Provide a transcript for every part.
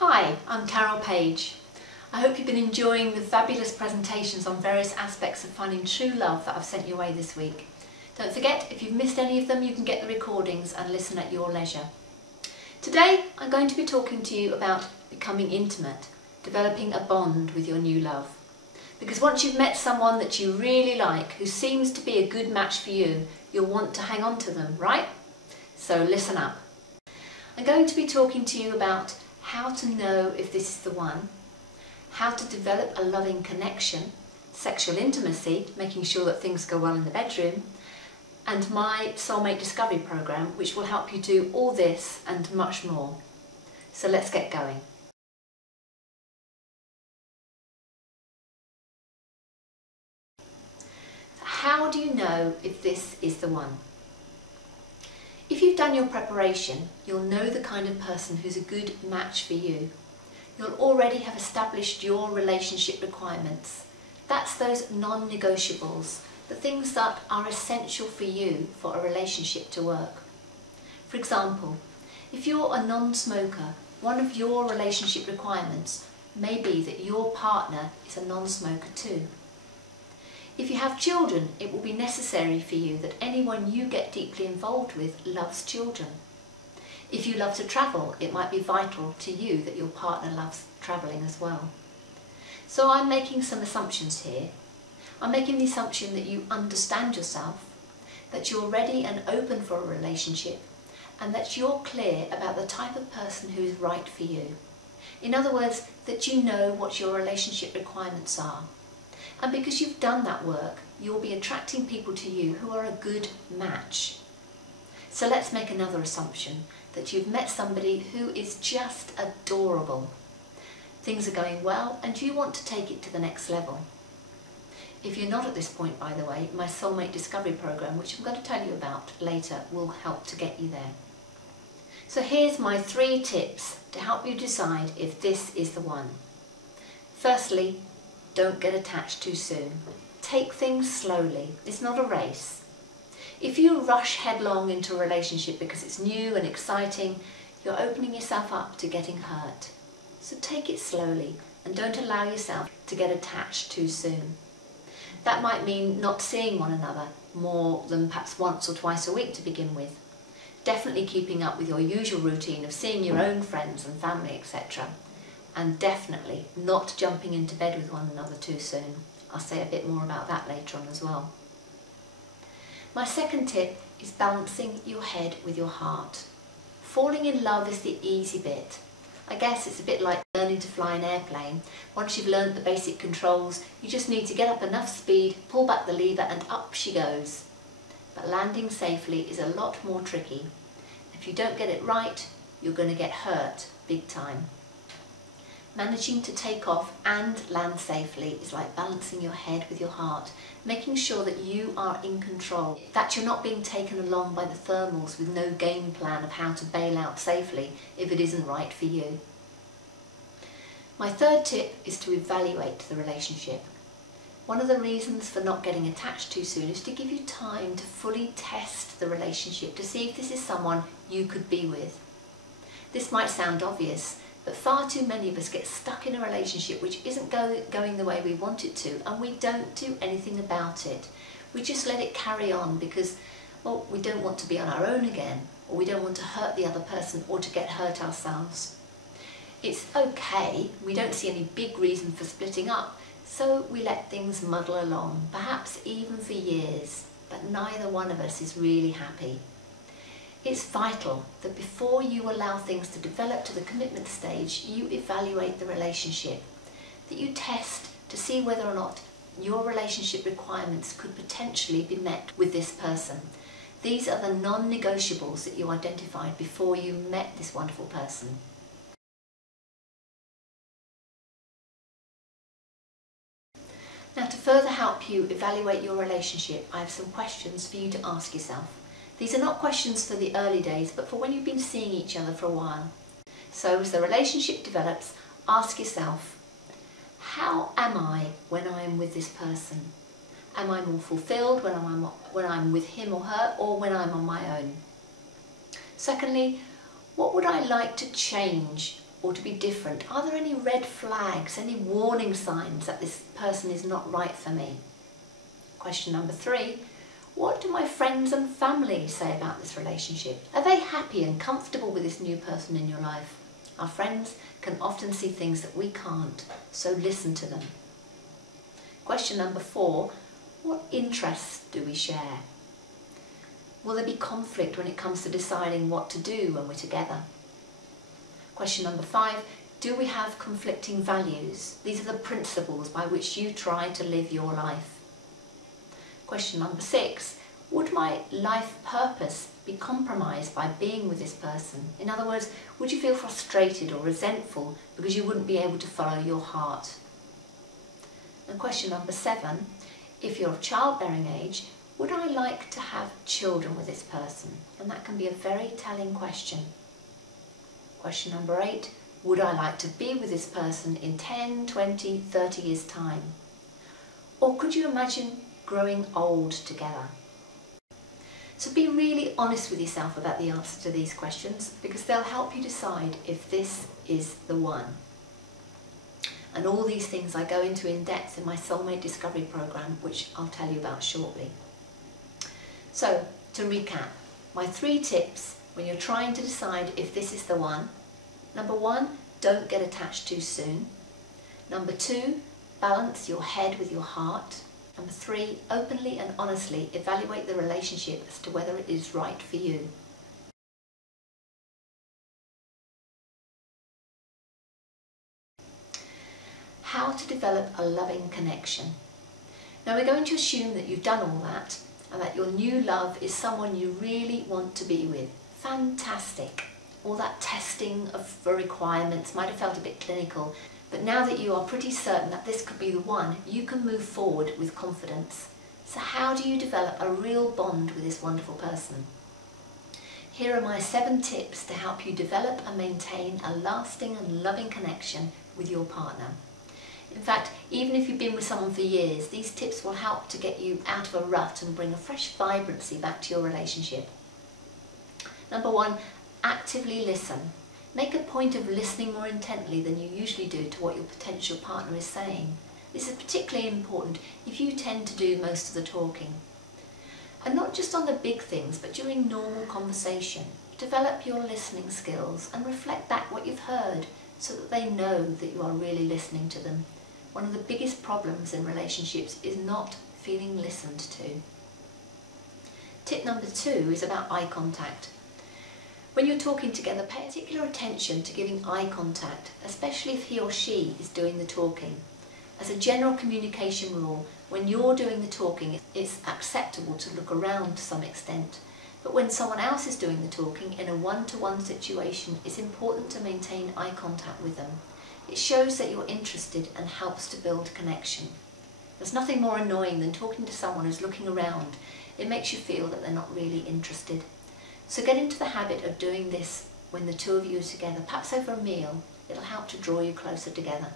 Hi, I'm Carol Page. I hope you've been enjoying the fabulous presentations on various aspects of finding true love that I've sent your way this week. Don't forget, if you've missed any of them, you can get the recordings and listen at your leisure. Today, I'm going to be talking to you about becoming intimate, developing a bond with your new love. Because once you've met someone that you really like, who seems to be a good match for you, you'll want to hang on to them, right? So listen up. I'm going to be talking to you about how to know if this is the one, how to develop a loving connection, sexual intimacy, making sure that things go well in the bedroom, and my Soulmate Discovery Programme, which will help you do all this and much more. So let's get going. How do you know if this is the one? If you've done your preparation, you'll know the kind of person who's a good match for you. You'll already have established your relationship requirements. That's those non-negotiables, the things that are essential for you for a relationship to work. For example, if you're a non-smoker, one of your relationship requirements may be that your partner is a non-smoker too. If you have children, it will be necessary for you that anyone you get deeply involved with loves children. If you love to travel, it might be vital to you that your partner loves travelling as well. So I'm making some assumptions here. I'm making the assumption that you understand yourself, that you're ready and open for a relationship, and that you're clear about the type of person who is right for you. In other words, that you know what your relationship requirements are. And because you've done that work, you'll be attracting people to you who are a good match. So let's make another assumption, that you've met somebody who is just adorable. Things are going well and you want to take it to the next level. If you're not at this point, by the way, my Soulmate Discovery Programme, which I'm going to tell you about later, will help to get you there. So here's my 3 tips to help you decide if this is the one. Firstly, don't get attached too soon. Take things slowly. It's not a race. If you rush headlong into a relationship because it's new and exciting, you're opening yourself up to getting hurt. So take it slowly and don't allow yourself to get attached too soon. That might mean not seeing one another more than perhaps once or twice a week to begin with. Definitely keeping up with your usual routine of seeing your own friends and family, etc. And definitely not jumping into bed with one another too soon. I'll say a bit more about that later on as well. My second tip is balancing your head with your heart. Falling in love is the easy bit. I guess it's a bit like learning to fly an airplane. Once you've learned the basic controls, you just need to get up enough speed, pull back the lever and up she goes. But landing safely is a lot more tricky. If you don't get it right, you're going to get hurt big time. Managing to take off and land safely is like balancing your head with your heart, making sure that you are in control, that you're not being taken along by the thermals with no game plan of how to bail out safely if it isn't right for you. My third tip is to evaluate the relationship. One of the reasons for not getting attached too soon is to give you time to fully test the relationship to see if this is someone you could be with. This might sound obvious, but far too many of us get stuck in a relationship which isn't going the way we want it to, and we don't do anything about it. We just let it carry on because, well, we don't want to be on our own again, or we don't want to hurt the other person or to get hurt ourselves. It's okay, we don't see any big reason for splitting up, so we let things muddle along, perhaps even for years, but neither one of us is really happy. It's vital that before you allow things to develop to the commitment stage, you evaluate the relationship, that you test to see whether or not your relationship requirements could potentially be met with this person. These are the non-negotiables that you identified before you met this wonderful person. Now, to further help you evaluate your relationship, I have some questions for you to ask yourself. These are not questions for the early days, but for when you've been seeing each other for a while. So as the relationship develops, ask yourself, how am I when I am with this person? Am I more fulfilled when I'm with him or her, or when I'm on my own? Secondly, what would I like to change or to be different? Are there any red flags, any warning signs that this person is not right for me? Question number 3, what do my friends and family say about this relationship? Are they happy and comfortable with this new person in your life? Our friends can often see things that we can't, so listen to them. Question number 4, what interests do we share? Will there be conflict when it comes to deciding what to do when we're together? Question number 5, do we have conflicting values? These are the principles by which you try to live your life. Question number 6, would my life purpose be compromised by being with this person? In other words, would you feel frustrated or resentful because you wouldn't be able to follow your heart? And question number 7, if you're of childbearing age, would I like to have children with this person? And that can be a very telling question. Question number 8, would I like to be with this person in 10, 20, 30 years' time? Or could you imagine growing old together? So be really honest with yourself about the answer to these questions, because they'll help you decide if this is the one. And all these things I go into in depth in my Soulmate Discovery Programme, which I'll tell you about shortly. So, to recap, my 3 tips when you're trying to decide if this is the one. Number 1, don't get attached too soon. Number 2, balance your head with your heart. Number 3, openly and honestly evaluate the relationship as to whether it is right for you. How to develop a loving connection. Now we're going to assume that you've done all that and that your new love is someone you really want to be with. Fantastic! All that testing for requirements might have felt a bit clinical, but now that you are pretty certain that this could be the one, you can move forward with confidence. So how do you develop a real bond with this wonderful person? Here are my 7 tips to help you develop and maintain a lasting and loving connection with your partner. In fact, even if you've been with someone for years, these tips will help to get you out of a rut and bring a fresh vibrancy back to your relationship. Number 1, actively listen. Make a point of listening more intently than you usually do to what your potential partner is saying. This is particularly important if you tend to do most of the talking. And not just on the big things, but during normal conversation. Develop your listening skills and reflect back what you've heard so that they know that you are really listening to them. One of the biggest problems in relationships is not feeling listened to. Tip number 2 is about eye contact. When you're talking together, pay particular attention to giving eye contact, especially if he or she is doing the talking. As a general communication rule, when you're doing the talking, it's acceptable to look around to some extent. But when someone else is doing the talking in a one-to-one situation, it's important to maintain eye contact with them. It shows that you're interested and helps to build connection. There's nothing more annoying than talking to someone who's looking around. It makes you feel that they're not really interested. So get into the habit of doing this when the 2 of you are together, perhaps over a meal. It'll help to draw you closer together.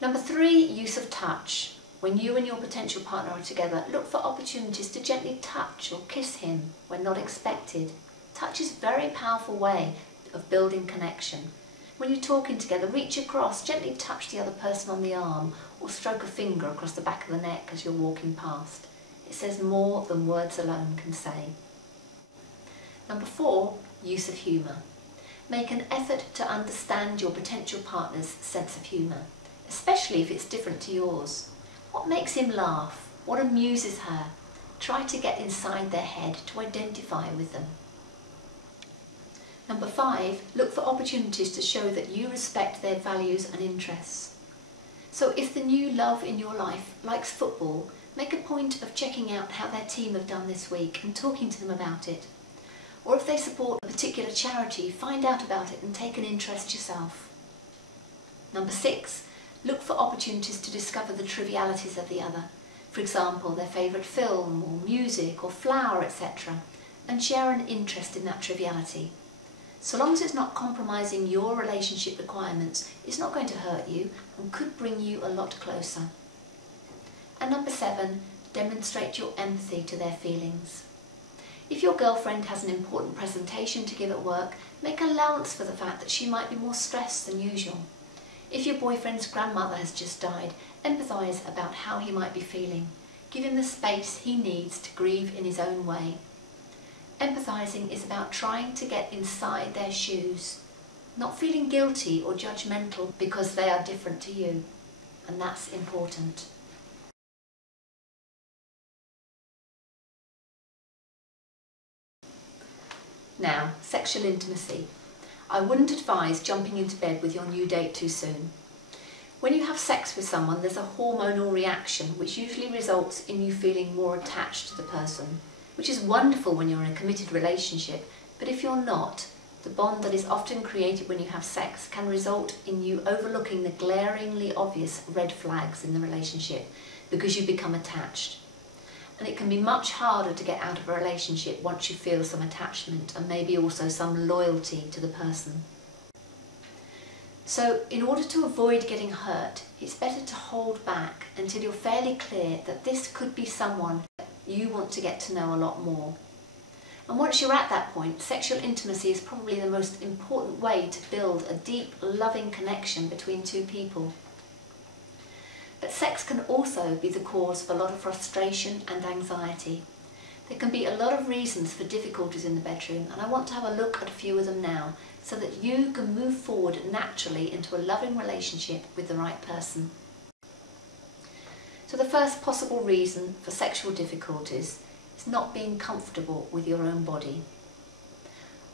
Number 3, use of touch. When you and your potential partner are together, look for opportunities to gently touch or kiss him when not expected. Touch is a very powerful way of building connection. When you're talking together, reach across, gently touch the other person on the arm or stroke a finger across the back of the neck as you're walking past. It says more than words alone can say. Number 4, use of humour. Make an effort to understand your potential partner's sense of humour, especially if it's different to yours. What makes him laugh? What amuses her? Try to get inside their head to identify with them. Number 5, look for opportunities to show that you respect their values and interests. So if the new love in your life likes football, make a point of checking out how their team have done this week and talking to them about it. Or if they support a particular charity, find out about it and take an interest yourself. Number 6, look for opportunities to discover the trivialities of the other. For example, their favourite film or music or flower, etc. and share an interest in that triviality. So long as it's not compromising your relationship requirements, it's not going to hurt you and could bring you a lot closer. And number 7, demonstrate your empathy to their feelings. If your girlfriend has an important presentation to give at work, Make allowance for the fact that she might be more stressed than usual. If your boyfriend's grandmother has just died, empathise about how he might be feeling. Give him the space he needs to grieve in his own way. Empathising is about trying to get inside their shoes, not feeling guilty or judgmental because they are different to you, and that's important. Now, sexual intimacy. I wouldn't advise jumping into bed with your new date too soon. When you have sex with someone, there's a hormonal reaction which usually results in you feeling more attached to the person, which is wonderful when you're in a committed relationship, but if you're not, the bond that is often created when you have sex can result in you overlooking the glaringly obvious red flags in the relationship because you become attached. And it can be much harder to get out of a relationship once you feel some attachment and maybe also some loyalty to the person. So in order to avoid getting hurt, it's better to hold back until you're fairly clear that this could be someone you want to get to know a lot more. And once you're at that point, sexual intimacy is probably the most important way to build a deep, loving connection between two people. But sex can also be the cause of a lot of frustration and anxiety. There can be a lot of reasons for difficulties in the bedroom, and I want to have a look at a few of them now so that you can move forward naturally into a loving relationship with the right person. So the first possible reason for sexual difficulties is not being comfortable with your own body.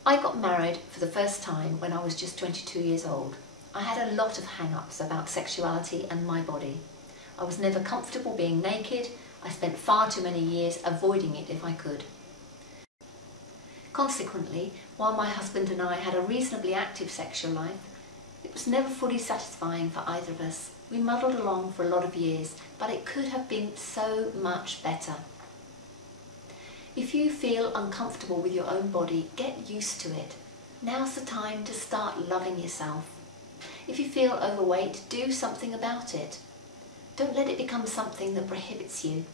I got married for the first time when I was just 22 years old. I had a lot of hang-ups about sexuality and my body. I was never comfortable being naked. I spent far too many years avoiding it if I could. Consequently, while my husband and I had a reasonably active sexual life, it was never fully satisfying for either of us. We muddled along for a lot of years, but it could have been so much better. If you feel uncomfortable with your own body, get used to it. Now's the time to start loving yourself. If you feel overweight, do something about it. Don't let it become something that prohibits you.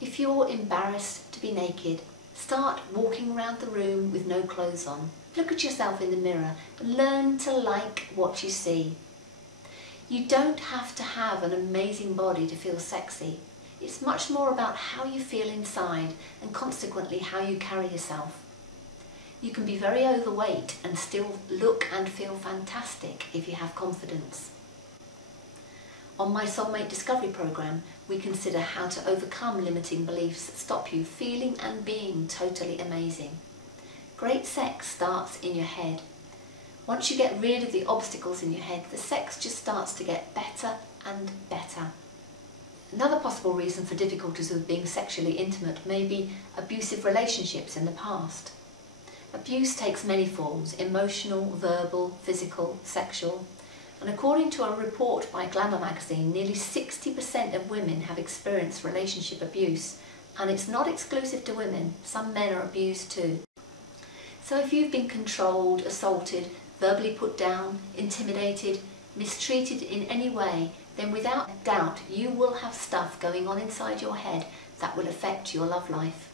If you're embarrassed to be naked, start walking around the room with no clothes on. Look at yourself in the mirror and learn to like what you see. You don't have to have an amazing body to feel sexy. It's much more about how you feel inside and consequently how you carry yourself. You can be very overweight and still look and feel fantastic if you have confidence. On my Soulmate Discovery Programme, we consider how to overcome limiting beliefs that stop you feeling and being totally amazing. Great sex starts in your head. Once you get rid of the obstacles in your head, the sex just starts to get better and better. Another possible reason for difficulties with being sexually intimate may be abusive relationships in the past. Abuse takes many forms: emotional, verbal, physical, sexual. And according to a report by Glamour magazine, nearly 60% of women have experienced relationship abuse, and it's not exclusive to women. Some men are abused too. So if you've been controlled, assaulted, verbally put down, intimidated, mistreated in any way, then without doubt you will have stuff going on inside your head that will affect your love life.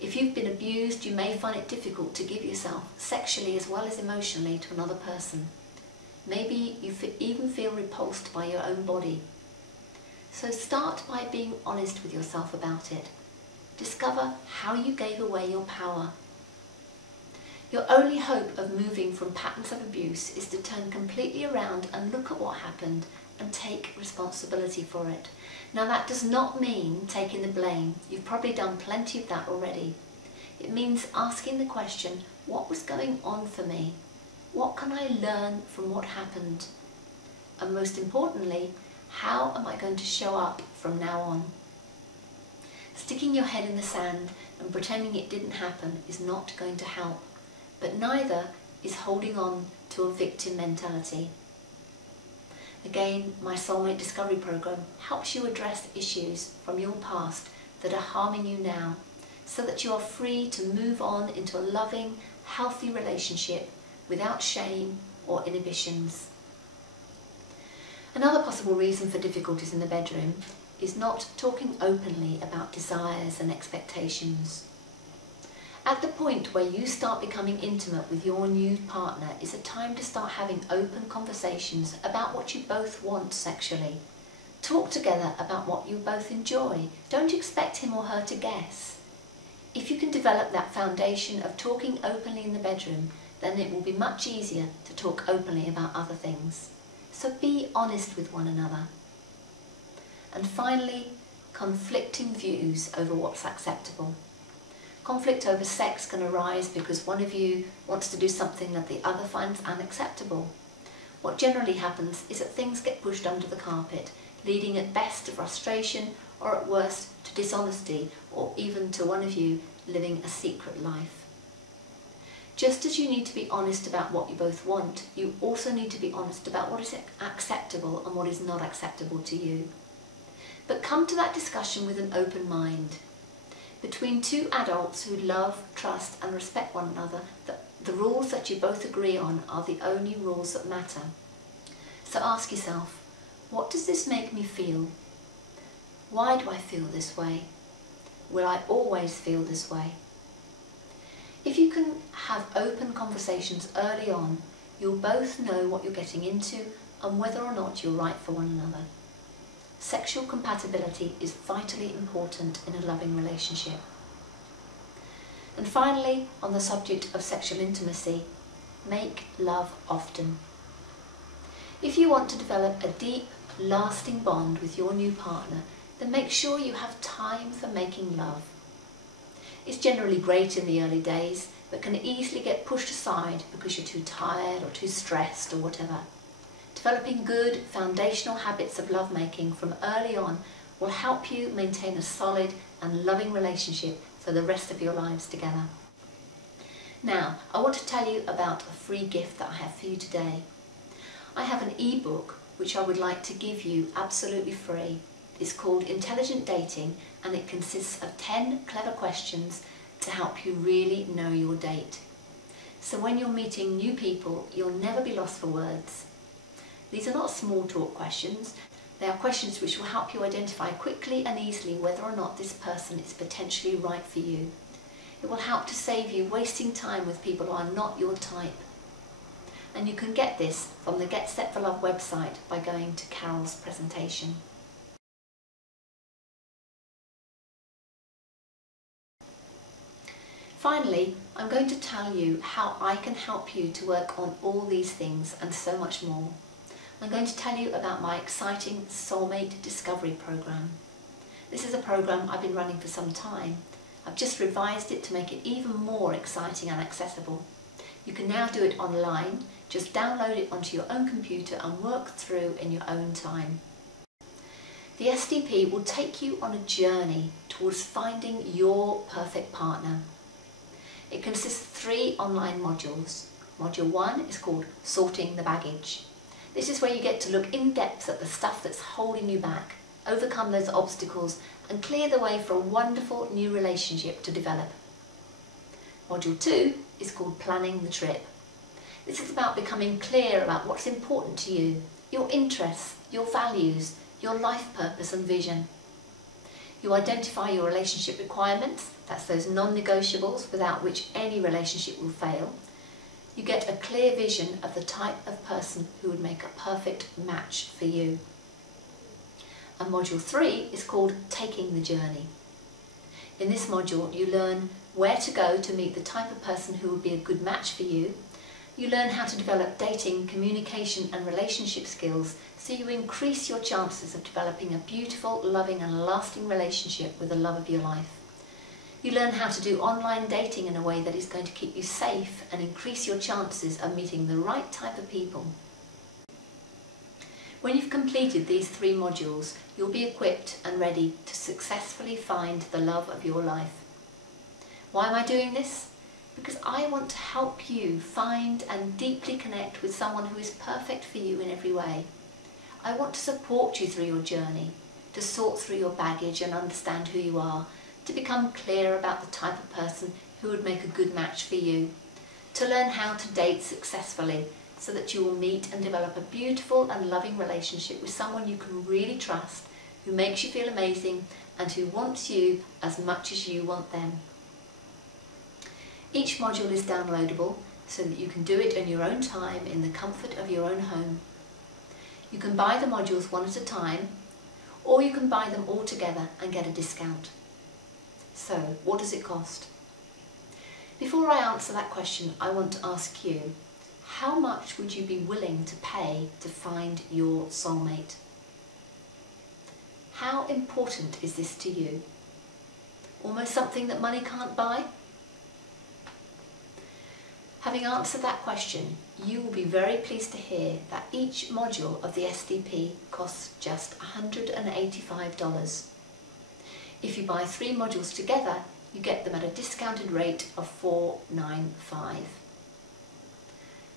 If you've been abused, you may find it difficult to give yourself, sexually as well as emotionally, to another person. Maybe you even feel repulsed by your own body. So start by being honest with yourself about it. Discover how you gave away your power. Your only hope of moving from patterns of abuse is to turn completely around and look at what happened and take responsibility for it. Now that does not mean taking the blame. You've probably done plenty of that already. It means asking the question, what was going on for me? What can I learn from what happened? And most importantly, how am I going to show up from now on? Sticking your head in the sand and pretending it didn't happen is not going to help, but neither is holding on to a victim mentality. Again, my Soulmate Discovery Programme helps you address issues from your past that are harming you now, so that you are free to move on into a loving, healthy relationship without shame or inhibitions. Another possible reason for difficulties in the bedroom is not talking openly about desires and expectations. At the point where you start becoming intimate with your new partner is a time to start having open conversations about what you both want sexually. Talk together about what you both enjoy. Don't expect him or her to guess. If you can develop that foundation of talking openly in the bedroom, then it will be much easier to talk openly about other things. So be honest with one another. And finally, conflicting views over what's acceptable. Conflict over sex can arise because one of you wants to do something that the other finds unacceptable. What generally happens is that things get pushed under the carpet, leading at best to frustration or at worst to dishonesty, or even to one of you living a secret life. Just as you need to be honest about what you both want, you also need to be honest about what is acceptable and what is not acceptable to you. But come to that discussion with an open mind. Between two adults who love, trust and respect one another, the rules that you both agree on are the only rules that matter. So ask yourself, what does this make me feel? Why do I feel this way? Will I always feel this way? If you can have open conversations early on, you'll both know what you're getting into and whether or not you're right for one another. Sexual compatibility is vitally important in a loving relationship. And finally, on the subject of sexual intimacy, make love often. If you want to develop a deep, lasting bond with your new partner, then make sure you have time for making love. It's generally great in the early days, but can easily get pushed aside because you're too tired or too stressed or whatever. Developing good, foundational habits of lovemaking from early on will help you maintain a solid and loving relationship for the rest of your lives together. Now, I want to tell you about a free gift that I have for you today. I have an ebook which I would like to give you absolutely free. It's called Intelligent Dating, and it consists of 10 clever questions to help you really know your date. So when you're meeting new people, you'll never be lost for words. These are not small talk questions. They are questions which will help you identify quickly and easily whether or not this person is potentially right for you. It will help to save you wasting time with people who are not your type. And you can get this from the Get Set for Love website by going to Carol's presentation. Finally, I'm going to tell you how I can help you to work on all these things and so much more. I'm going to tell you about my exciting Soulmate Discovery Program. This is a program I've been running for some time. I've just revised it to make it even more exciting and accessible. You can now do it online. Just download it onto your own computer and work through in your own time. The SDP will take you on a journey towards finding your perfect partner. It consists of 3 online modules. Module 1 is called Sorting the Baggage. This is where you get to look in depth at the stuff that's holding you back, overcome those obstacles and clear the way for a wonderful new relationship to develop. Module 2 is called Planning the Trip. This is about becoming clear about what's important to you, your interests, your values, your life purpose and vision. You identify your relationship requirements, that's those non-negotiables without which any relationship will fail. You get a clear vision of the type of person who would make a perfect match for you. And Module 3 is called Taking the Journey. In this module you learn where to go to meet the type of person who would be a good match for you. You learn how to develop dating, communication and relationship skills so you increase your chances of developing a beautiful, loving and lasting relationship with the love of your life. You learn how to do online dating in a way that is going to keep you safe and increase your chances of meeting the right type of people. When you've completed these 3 modules, you'll be equipped and ready to successfully find the love of your life. Why am I doing this? Because I want to help you find and deeply connect with someone who is perfect for you in every way. I want to support you through your journey, to sort through your baggage and understand who you are, to become clear about the type of person who would make a good match for you, to learn how to date successfully so that you will meet and develop a beautiful and loving relationship with someone you can really trust, who makes you feel amazing and who wants you as much as you want them. Each module is downloadable so that you can do it in your own time in the comfort of your own home. You can buy the modules one at a time, or you can buy them all together and get a discount. So, what does it cost? Before I answer that question, I want to ask you, how much would you be willing to pay to find your soulmate? How important is this to you? Almost something that money can't buy? Having answered that question, you will be very pleased to hear that each module of the SDP costs just $185. If you buy 3 modules together, you get them at a discounted rate of $495.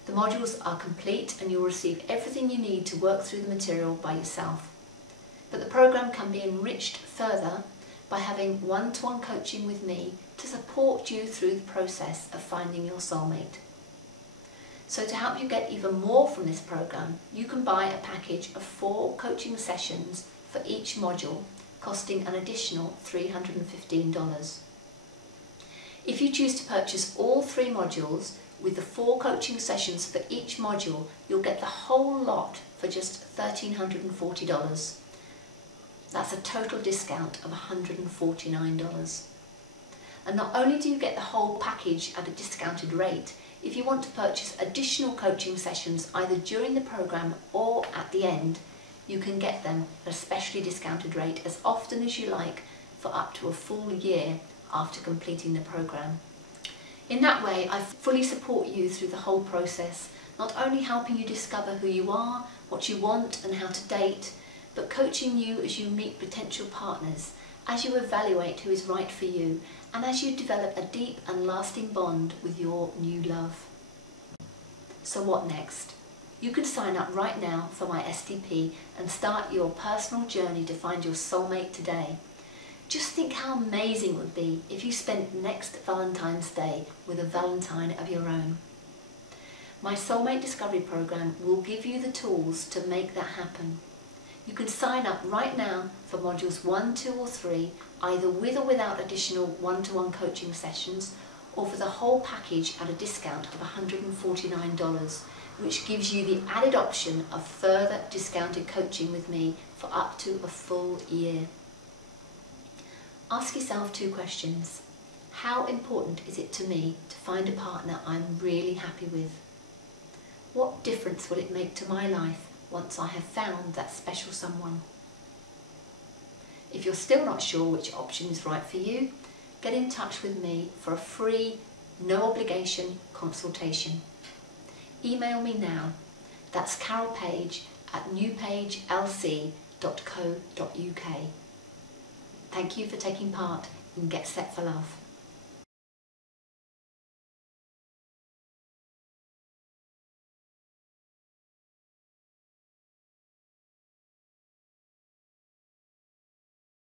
The modules are complete and you'll receive everything you need to work through the material by yourself. But the program can be enriched further by having one-to-one coaching with me to support you through the process of finding your soulmate. So to help you get even more from this program, you can buy a package of 4 coaching sessions for each module, costing an additional $315. If you choose to purchase all 3 modules with the 4 coaching sessions for each module, you'll get the whole lot for just $1,340. That's a total discount of $149. And not only do you get the whole package at a discounted rate, if you want to purchase additional coaching sessions either during the program or at the end, you can get them at a specially discounted rate as often as you like for up to a full year after completing the program. In that way, I fully support you through the whole process, not only helping you discover who you are, what you want and how to date, but coaching you as you meet potential partners, as you evaluate who is right for you, and as you develop a deep and lasting bond with your new love. So what next? You can sign up right now for my SDP and start your personal journey to find your soulmate today. Just think how amazing it would be if you spent next Valentine's Day with a Valentine of your own. My Soulmate Discovery Program will give you the tools to make that happen. You can sign up right now for modules 1, 2 or 3, either with or without additional one-to-one coaching sessions, or for the whole package at a discount of $149, which gives you the added option of further discounted coaching with me for up to a full year. Ask yourself 2 questions. How important is it to me to find a partner I'm really happy with? What difference will it make to my life once I have found that special someone? If you're still not sure which option is right for you, get in touch with me for a free, no obligation consultation. Email me now. That's Carol Page at newpagelc.co.uk. Thank you for taking part in Get Set for Love.